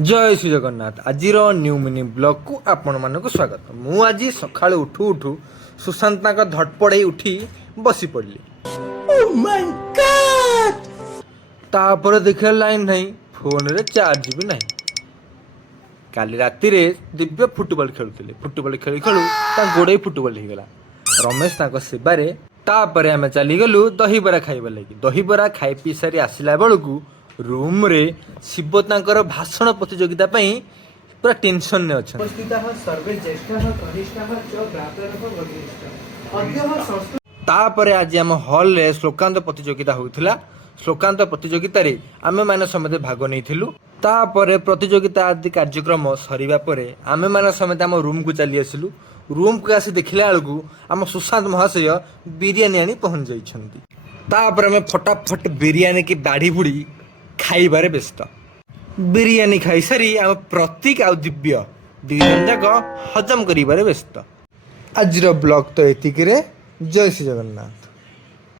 जय श्री जगन्नाथ आज new mini blog को आपण मानक स्वागत। मु आज सकाळु उठू उठू सुशांत धटपड़े उठी बसी पड़ली। oh तापर देखा लाइन नहीं, फोन रे चार्ज भी नहीं। काली राति रे दिव्य फुटबॉल खेलुले, फुटबॉल खेलु खेलु गोड़े फुटबॉल हो गला। रमेश सेबारे तापर आम चली गलु दहीबरा खाइबा लगी। दहीबरा खाई पी सारी आसला बेलू रूम रे शिव तांकर भाषण प्रतियोगिता पूरा टेंशन ने अच्छा। तापर आज आम हॉल रे श्लोकांत प्रतियोगिता होउथिला। श्लोकांत प्रतियोगिता रे आमे माने समेत भाग नैथिलु। तापर प्रतियोगिता आदि कार्यक्रम सरीबा परे आमे माने समेत आम रूम को चली आसिलु। रूम को आसी देखिला बेलू आम सुशांत महाशय बिरियानी आनी पहुंच जाइछंती। तापर आमे फटाफट बिरियानी की दाढ़ी बुड़ी खाइबारे व्यस्त। बिरियानी खाई सारी आम प्रतीक आ दिव्य दुईजन जाक हजम करिबारे व्यस्त। आज ब्लॉग तो एतिक रे। जय श्री जगन्नाथ।